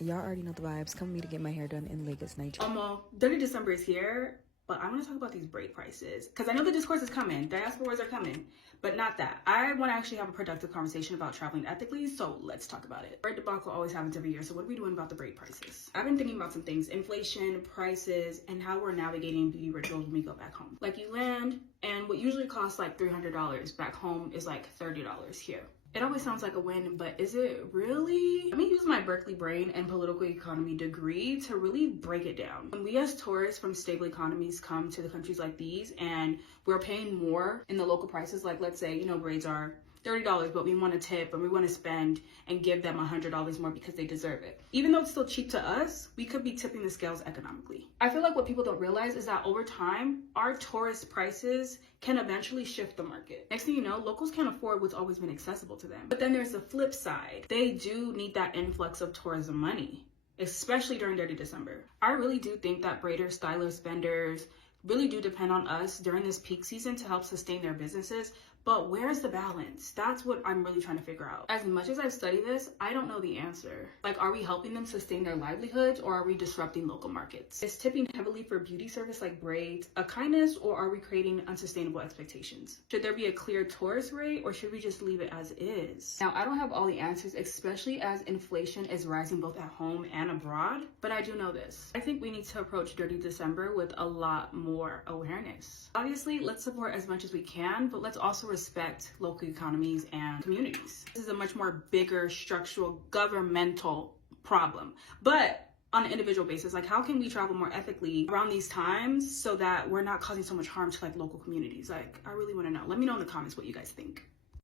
Y'all already know the vibes. Come with me to get my hair done in Lagos, Nigeria. Dirty December is here, but I want to talk about these braid prices because I know the discourse is coming, diaspora words are coming, but not that. I want to actually have a productive conversation about traveling ethically, so let's talk about it. Braid debacle always happens every year, so what are we doing about the braid prices? I've been thinking about some things: inflation, prices, and how we're navigating beauty rituals when we go back home. Like, you land, and what usually costs like $300 back home is like $30 here. It always sounds like a win, but is it really? Let me use my Berkeley brain and political economy degree to really break it down. When we as tourists from stable economies come to the countries like these and we're paying more in the local prices, like let's say, you know, braids are $30, but we want to tip and we want to spend and give them $100 more because they deserve it. Even though it's still cheap to us, we could be tipping the scales economically. I feel like what people don't realize is that over time, our tourist prices can eventually shift the market. Next thing you know, locals can't afford what's always been accessible to them. But then there's the flip side. They do need that influx of tourism money, especially during Dirty December. I really do think that braiders, stylists, vendors really do depend on us during this peak season to help sustain their businesses. But where's the balance? That's what I'm really trying to figure out. As much as I've studied this, I don't know the answer. Like, are we helping them sustain their livelihoods, or are we disrupting local markets? Is tipping heavily for beauty service like braids a kindness, or are we creating unsustainable expectations? Should there be a clear tourist rate, or should we just leave it as is? Now, I don't have all the answers, especially as inflation is rising both at home and abroad, but I do know this. I think we need to approach Dirty December with a lot more awareness. Obviously, let's support as much as we can, but let's also respect local economies and communities. This is a much more bigger structural governmental problem. But on an individual basis, like, how can we travel more ethically around these times so that we're not causing so much harm to like local communities? Like, I really want to know. Let me know in the comments what you guys think.